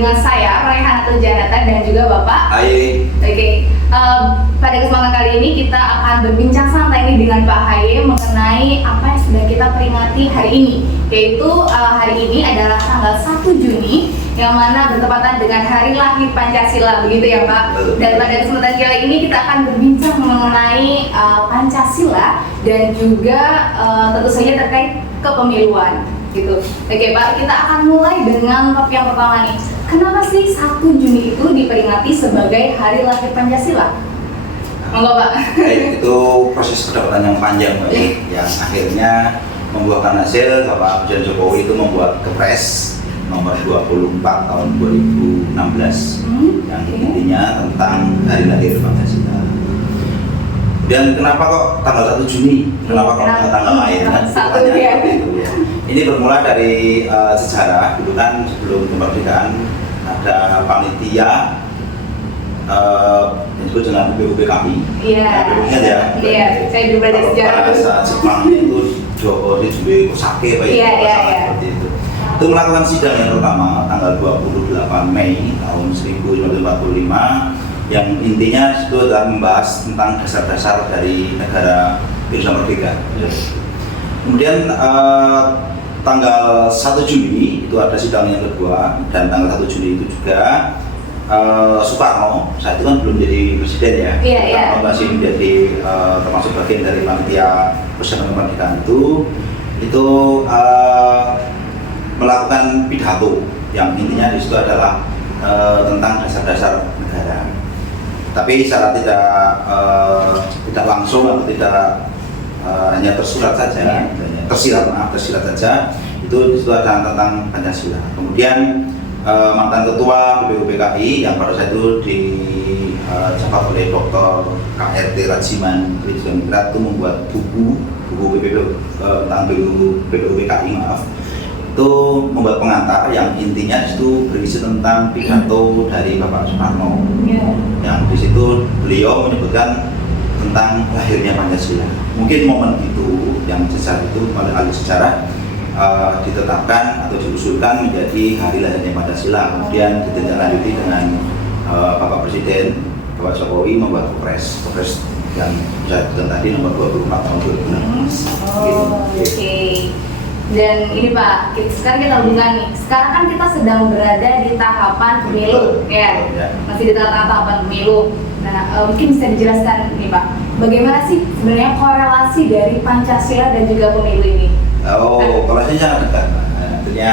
dengan saya Raihanatun Janata dan juga Bapak. Hai. Oke. Pada kesempatan kali ini kita akan berbincang santai nih dengan Pak Haye mengenai apa yang sudah kita peringati hari ini, yaitu hari ini adalah tanggal 1 Juni yang mana bertepatan dengan hari lahir Pancasila, begitu ya Pak? Dan pada kesempatan kali ini kita akan berbincang mengenai Pancasila dan juga tentu saja terkait kepemiluan gitu. Oke Pak, kita akan mulai dengan topik yang pertama nih. Kenapa sih 1 Juni itu diperingati sebagai hari lahir Pancasila? Monggo Pak. Itu proses perdebatan yang panjang Mbak, yang akhirnya membuahkan hasil. Bapak Presiden Jokowi itu membuat Kepres nomor 24 tahun 2016 yang intinya tentang hari lahir Pancasila. Dan kenapa kok tanggal 1 Juni? Kenapa kok tanggal lain? Ini bermula dari sejarah. Dulu kan sebelum kemerdekaan ada panitia yang disebut dengan BUPKI. Iya. Iya. Saya dulu belajar sejarah. Bahasa Jepang itu Joko Jube Kosake seperti itu. Itu melakukan sidang yang pertama tanggal 28 Mei tahun 1945 yang intinya itu adalah membahas tentang dasar-dasar dari negara Indonesia merdeka. Kemudian tanggal 1 Juni itu ada sidang yang kedua, dan tanggal 1 Juni itu juga Soekarno saat itu kan belum jadi presiden ya. Soekarno masih menjadi termasuk bagian dari panitia persiapan kemerdekaan itu melakukan pidato yang intinya di situ adalah tentang dasar-dasar negara. Tapi secara tidak langsung atau tidak hanya tersirat saja, tersirat saja. Itu ada tentang Pancasila. Kemudian mantan ketua BPUPKI yang pada saat itu dijabat oleh Dr. KRT Rajiman itu membuat buku tentang BPUPKI itu membuat pengantar yang intinya itu berisi tentang pidato dari Bapak Soekarno. Yang di situ beliau menyebutkan tentang lahirnya Pancasila. Mungkin momen itu yang sejarah itu oleh ahli sejarah ditetapkan atau diusulkan menjadi hari lahirnya Pancasila. Kemudian ditindaklanjuti dengan Bapak Presiden Bapak Jokowi membuat Kepres yang saya sebutkan tadi nomor 24 tahun 2016. Oke. Dan ini Pak, sekarang kita hubungan nih. Sekarang kan kita sedang berada di tahapan pemilu, ya. Masih di tahapan pemilu. Nah, mungkin bisa dijelaskan nih Pak, bagaimana sih sebenarnya korelasi dari Pancasila dan juga pemilu ini? Korelasinya sangat dekat. Artinya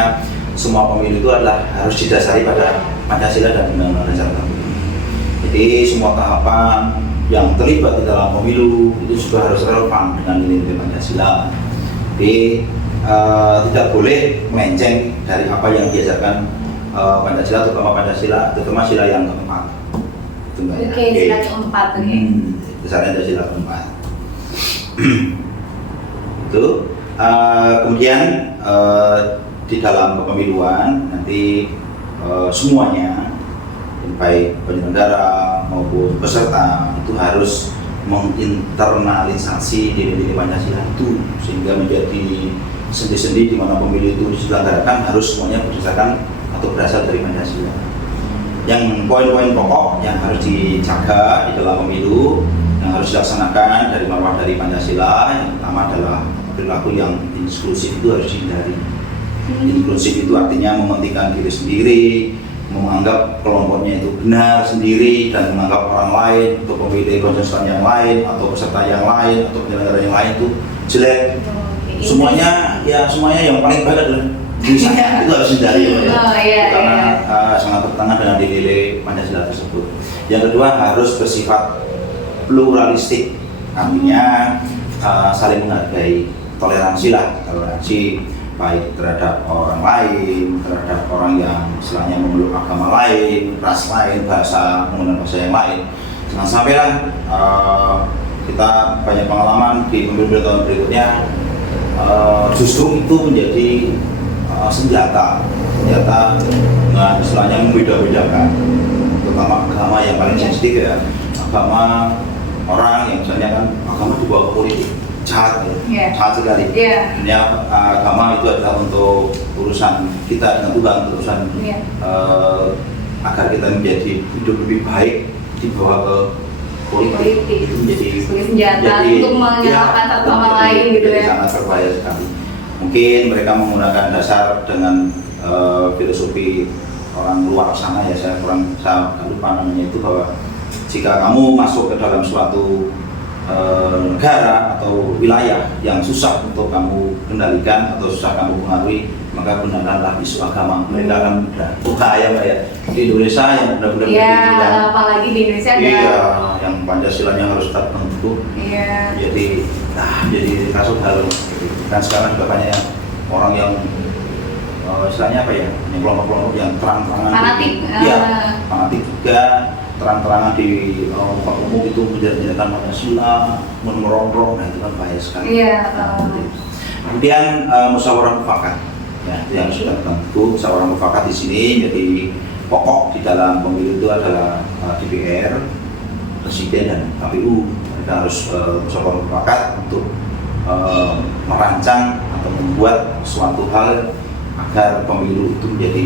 semua pemilu itu adalah harus didasari pada Pancasila dan Undang-Undang Dasar 45. Jadi semua tahapan yang terlibat di dalam pemilu itu juga harus relevan dengan nilai-nilai Pancasila. Jadi tidak boleh melenceng dari apa yang diajarkan Pancasila, terutama sila yang keempat. Oke, sila keempat nih. Dasarnya ada sila keempat. Itu kemudian di dalam kepemiluan nanti semuanya baik penyelenggara maupun peserta itu harus menginternalisasi nilai-nilai Pancasila itu sehingga menjadi sendi-sendi di mana pemilu itu diselenggarakan harus semuanya berdasarkan atau berasal dari Pancasila. Yang poin-poin pokok yang harus dijaga di dalam pemilu yang harus dilaksanakan dari marwah dari Pancasila, yang pertama adalah perilaku yang inklusif itu harus dihindari. Inklusif itu artinya mementingkan diri sendiri, menganggap kelompoknya itu benar sendiri dan menganggap orang lain untuk memilih kontestan yang lain atau peserta yang lain atau penyelenggara yang lain itu jelek. Semuanya yang paling baik adalah diri saya itu harus dihindari karena sangat bertentangan dengan nilai Pancasila tersebut. Yang kedua harus bersifat pluralistik, artinya saling menghargai, toleransi baik terhadap orang lain, terhadap orang yang istilahnya memeluk agama lain, ras lain, menggunakan bahasa yang lain. Jangan sampailah kita banyak pengalaman di pemilu tahun berikutnya justru itu menjadi senjata dengan istilahnya membeda-bedakan, terutama agama yang paling sensitif ya, agama orang yang misalnya kan agama dibawa ke politik. jahat, gitu. Iya. Jahat sekali. Iya. Sebenarnya agama itu adalah untuk urusan kita dengan Tuhan, urusan Iya. agar kita menjadi hidup lebih baik, dibawa ke politik itu menjadi sebagai senjata untuk menyalahkan satu sama lain gitu ya. Sangat berbahaya sekali. Mungkin mereka menggunakan dasar dengan filosofi orang luar sana, ya saya lupa namanya itu, bahwa jika kamu masuk ke dalam suatu negara atau wilayah yang susah untuk kamu kendalikan atau susah kamu pengaruhi, maka gunakanlah isu agama. Mereka akan mudah. Bahaya Mbak ya. Di Indonesia yang benar-benar Iya, apalagi di Indonesia ada. Iya, yang Pancasilanya harus tetap teguh. Iya. Jadi kasus hal. Dan sekarang juga banyak yang orang yang istilahnya apa ya, yang kelompok-kelompok yang terang-terangan Fanatik. Iya, fanatik juga, terang-terangan di tempat umum itu menjelaskan Pancasila, merongrong, nah itu kan bahaya sekali. Iya. Kemudian musyawarah mufakat, ya, yang sudah tentu musyawarah mufakat di sini jadi pokok di dalam pemilu itu adalah DPR, Presiden dan KPU. Mereka harus musyawarah mufakat untuk merancang atau membuat suatu hal agar pemilu itu menjadi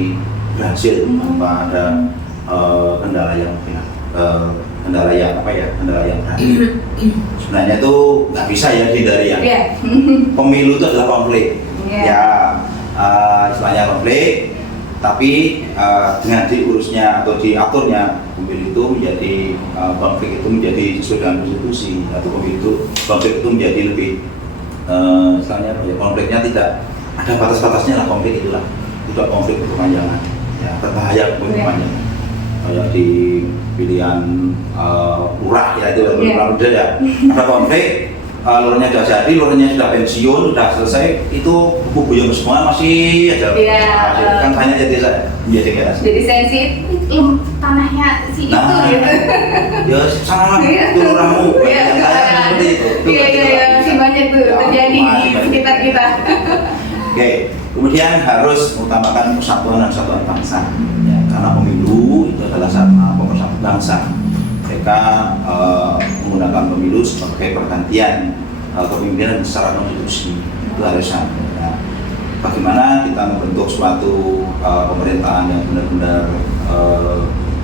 berhasil tanpa ada kendala yang berat. Sebenarnya itu nggak bisa ya dihindari ya. Iya. Pemilu itu adalah konflik. Iya. Ya istilahnya konflik, tapi dengan diurusnya atau diaturnya pemilu itu menjadi konflik itu menjadi sesuai dengan konstitusi, atau pemilu itu konflik itu menjadi lebih istilahnya apa ya, konfliknya tidak ada batas-batasnya lah, konflik itulah, tidak konflik berkepanjangan, ya berbahaya berkepanjangan. Kayak di pilihan lurah ya itu udah ya, ada konflik, lurahnya sudah jadi, lurahnya sudah pensiun, sudah selesai, itu buku yang semua masih aja. Kan banyak jadi sensi tanahnya si itu gitu. Ya sama itu lurahmu. Seperti itu. Iya, si banyak tuh terjadi di sekitar kita. Oke, kemudian harus mengutamakan persatuan dan kesatuan bangsa. Ya, karena pemilu itu adalah pemersatu bangsa. Mereka menggunakan pemilu sebagai pergantian kepemimpinan secara konstitusi. Itu harus ada. Nah, bagaimana kita membentuk suatu pemerintahan yang benar-benar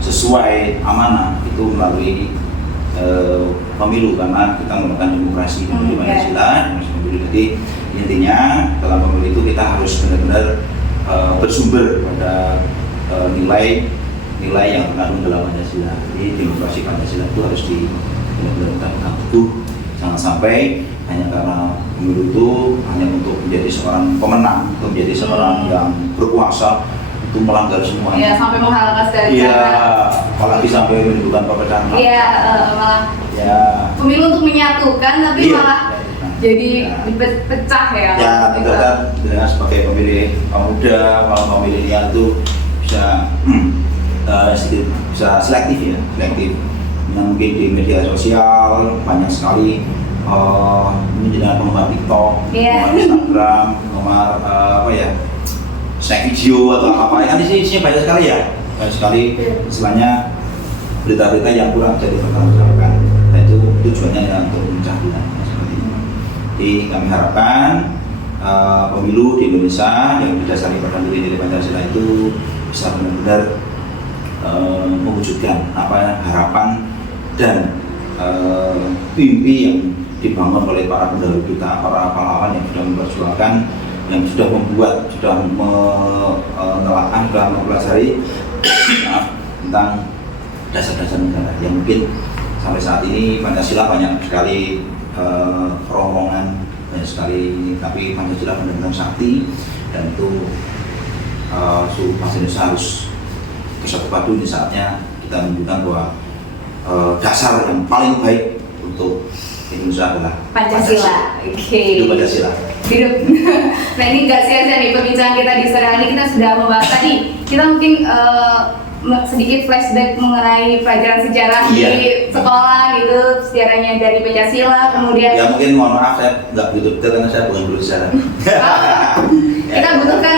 sesuai amanah itu melalui pemilu, karena kita menggunakan demokrasi di Pancasila. Jadi intinya dalam pemilu itu kita harus benar-benar bersumber pada nilai yang terkandung dalam Pancasila. Jadi demokrasi Pancasila itu harus benar-benar teguh. Jangan sampai hanya karena pemilu itu hanya untuk menjadi seorang pemenang, untuk menjadi seorang yang berkuasa, itu melanggar semuanya. Iya, sampai menghalalkan segala Iya, cara. apalagi sampai menimbulkan perbedaan. Iya, malah Ya. pemilu untuk menyatukan, tapi Iya. malah jadi dipecah ya. Ya, kita sebagai pemilih pemuda, kalau milenial itu bisa bisa selektif ya, selektif. Yang mungkin di media sosial banyak sekali ini dengan penggemar TikTok, penggemar Instagram, penggemar snack video atau apa, kan isinya banyak sekali ya, banyak sekali istilahnya berita-berita yang kurang jadi dipertanggungjawabkan. Dan itu tujuannya adalah untuk memecah belah seperti itu. Jadi kami harapkan pemilu di Indonesia yang didasari pada nilai-nilai Pancasila itu bisa benar-benar mewujudkan harapan dan mimpi yang dibangun oleh para pendahulu kita, para pahlawan yang sudah memperjuangkan, yang sudah membuat, sudah menelaah, sudah mempelajari tentang dasar-dasar negara. Yang mungkin sampai saat ini Pancasila banyak sekali rombongan, banyak sekali, tapi Pancasila benar-benar sakti, dan itu seluruh bangsa Indonesia harus bersatu padu. Di saatnya kita menunjukkan bahwa dasar yang paling baik untuk Indonesia adalah Pancasila. Oke. Hidup Pancasila. Hidup. Nah, ini nggak sia-sia nih perbincangan kita di sore hari ini. Kita sudah membahas tadi. Kita mungkin sedikit flashback mengenai pelajaran sejarah di sekolah gitu, sejarahnya dari Pancasila, kemudian ya mungkin mohon maaf saya nggak begitu detail karena saya bukan guru sejarah. Ya kita butuhkan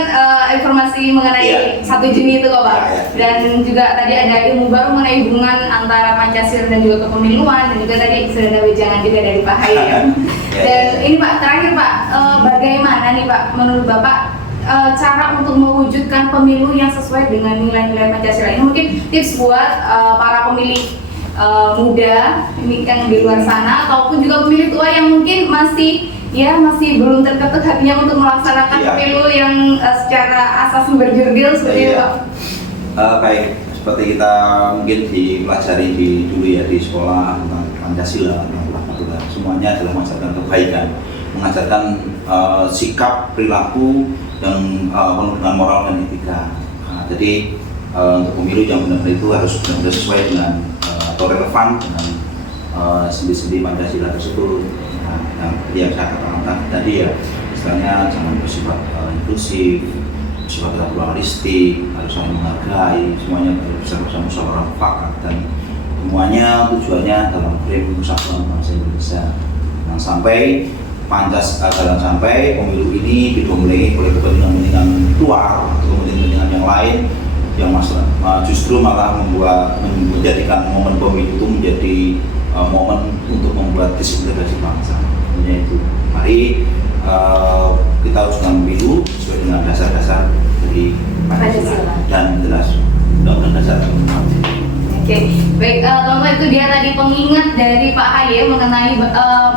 informasi mengenai 1 Juni itu kok Pak. Dan juga tadi ada ilmu baru mengenai hubungan antara Pancasila dan juga kepemiluan, dan juga tadi sudah ada wejangan juga dari Pak Haye ya. Dan ini Pak, terakhir Pak, bagaimana nih Pak menurut Bapak cara untuk mewujudkan pemilu yang sesuai dengan nilai-nilai Pancasila? Ini mungkin tips buat para pemilih muda ini yang di luar sana, ataupun juga pemilih tua yang mungkin masih belum terketuk hatinya untuk melaksanakan pemilu yang secara asas berjurdil seperti itu Pak. Baik, seperti kita mungkin dipelajari dulu ya di sekolah tentang Pancasila, tentang semuanya adalah mengajarkan kebaikan, mengajarkan sikap, perilaku yang penuh dengan moral dan etika. Jadi untuk pemilu yang benar-benar itu harus benar-benar sesuai dengan atau relevan dengan sendi-sendi Pancasila tersebut. Yang saya katakan tadi ya, istilahnya jangan bersifat inklusif, bersifat pluralistik, harus saling menghargai, semuanya bersama-sama musyawarah mufakat, dan semuanya tujuannya dalam frame persatuan bangsa Indonesia. Jangan sampai pemilu ini didominasi oleh kepentingan luar atau kepentingan yang lain yang justru malah menjadikan momen pemilu itu menjadi momen untuk membuat disintegrasi bangsa. Itu mari kita haruskan pemilu sesuai dengan dasar-dasar dari Pancasila dan jelas undang-undang dasar. Oke, baik teman-teman, itu dia tadi pengingat dari Pak Haye mengenai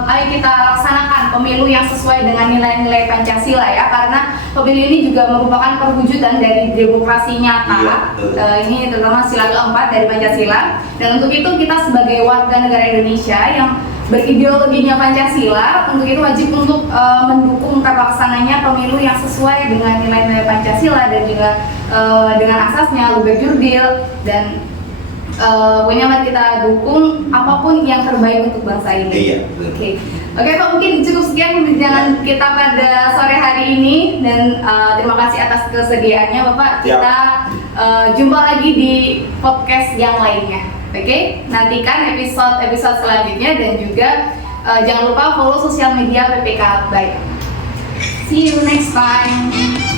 ayo kita laksanakan pemilu yang sesuai dengan nilai-nilai Pancasila ya, karena pemilu ini juga merupakan perwujudan dari demokrasi nyata. Ini terutama sila keempat dari Pancasila, dan untuk itu kita sebagai warga negara Indonesia yang berideologinya Pancasila, untuk itu wajib untuk mendukung terlaksananya pemilu yang sesuai dengan nilai-nilai Pancasila dan juga dengan asasnya berjurdil, dan pokoknya mari kita dukung apapun yang terbaik untuk bangsa ini. Oke Pak, mungkin cukup sekian perbincangan kita pada sore hari ini, dan terima kasih atas kesediaannya Bapak. Kita jumpa lagi di podcast yang lainnya. Oke, nantikan episode selanjutnya, dan juga jangan lupa follow sosial media PPK Bye. See you next time.